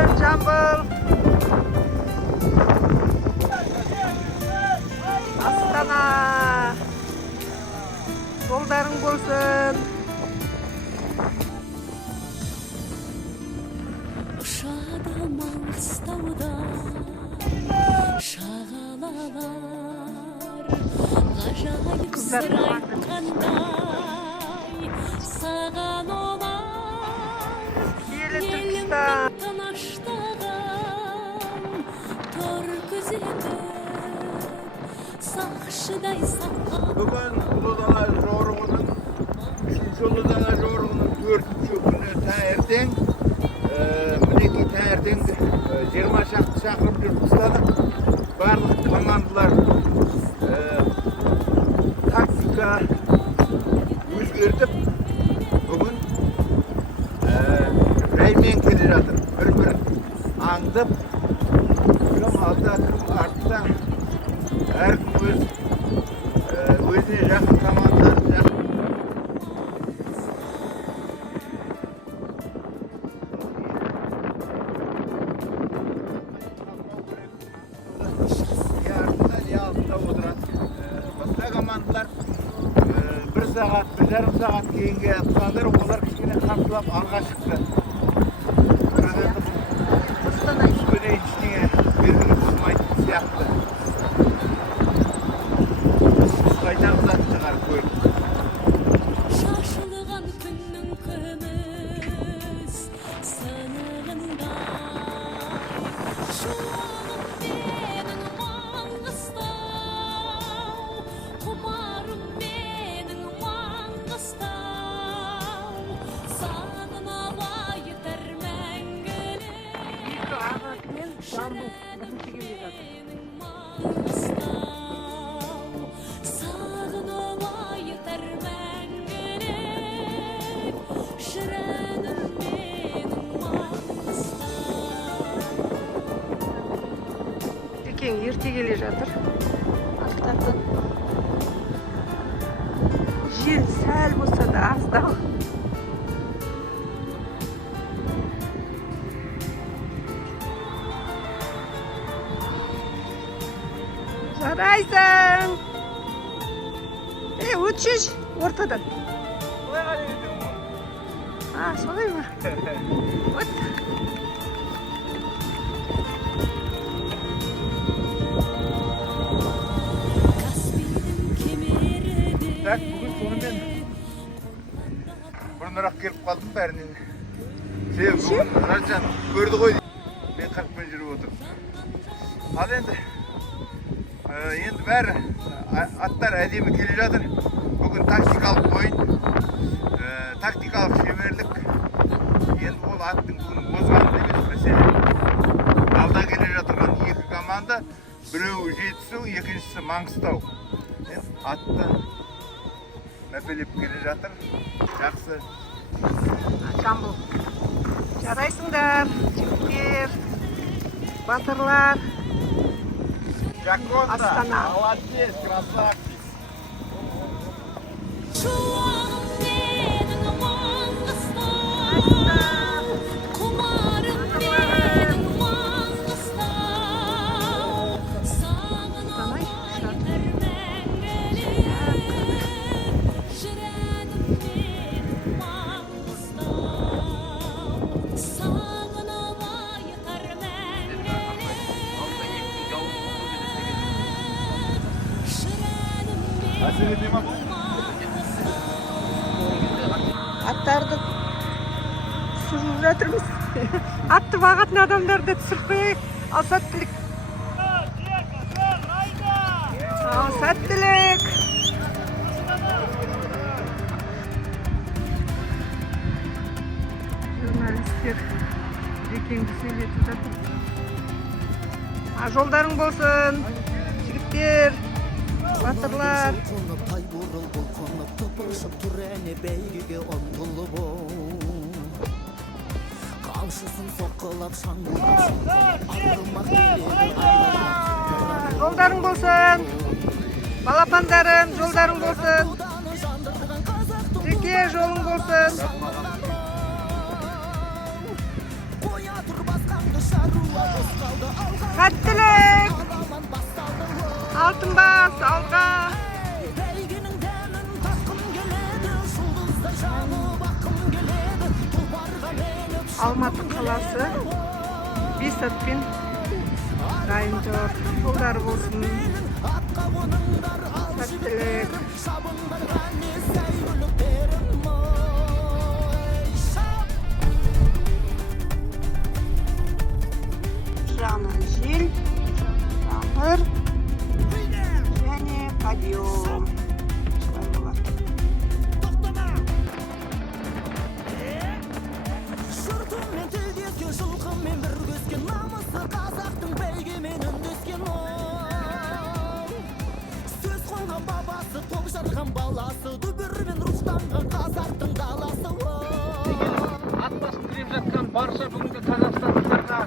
болсын, Жамбыл. Астана. Жолдарың болсын. Ұшады Маңғыстауда шағалалар, ғажайып сыр айтқандай саған олар. Елімнің тыныштығын тор күзетіп, сақшыдай саққа. Бүгін Ұлы Дала жорығының, 3-ші Ұлы Дала жорығының 4-ші күні таңертең, мінекей таңертең 20 шақты шақырып жүріп тастадық. Барлық командалар тактика өзгертіп, бүгін жаймен келе жатыр. Бір-бір аңдып, кім алда, кім артта, әркім өзіне жақын командаларын жақын. Басқа командалар 1 сағат, 1,5 сағат кейінге атқандар, олар кішкене қамшылап алға шықты. Кішкене ештеңе белгілі болмайтын сияқты. Қайдан ұзаттығар көрді. Шашылған күннің күміс сынығындай, шуағым менің Маңғыстау, құмарым менің Маңғыстау, сағынып айтар мәңгілік менің Маңғыстау, сағынып айтар мәңгілік шіренім менің Маңғыстау. Екең ерте келе жатыр. Аттардан. Жел сәл болса да аздау. Жарайсың. Өтшеш ортадан. Солай ма? Өт. Так, бүгін сонымен бұрынырақ келіп қалдым бәрінен. Себебі бүгін Раджан көрді ғой, мен қырықпен жүріп отырмын. Ал енді бәрі аттар әдемі келе жатыр. Бүгін тактикалық ойын, тактикалық шеберлік. Енді ол аттың бүгін бозғаны емес мәселе. Алда келе жатырған 2 команда, біреуі Жетісу, екіншісі Маңғыстау. Атты мәпелеп келе жатыр. Жақсы. Жамбыл. Жарайсыңдар, жігіттер, батырлар. Астана. Молодец, красавчик. Шуағым менің Маңғыстау, құмарым менің Маңғыстау, сағынып айтар мәңгілік шіренім менің Маңғыстау, сағынып айтар мәңгілік шіренім менің Аттарды түсіріп жатырмыз. Атты бағатын адамдарды түсіріп қояйық. Ал сәттілік. Ал сәттілік. Журналистер Екеңді сөйлетіп жатыр. Жолдарың болсын, жігіттер, батырлар. Жолдарың болсын, балапандарым, жолдарың болсын, жеке жолың болсын. Сәттілік! Алтынбас, алға! Алматы қаласы Бесатпен дайын жор. Жолдары болсын. Сәттілік! Жаңа жел, жаңбыр және подъем. Солай болады. Жұртыммен тілдескен жылқымен бір көскен намысы қазақтың бәйгемен үндескен сөз қонған бабасы топ жарған баласы дүбірмен рухтанған қазақтың даласы ат басын тіреп жатқан барша бүгінгі қазақстандықтарға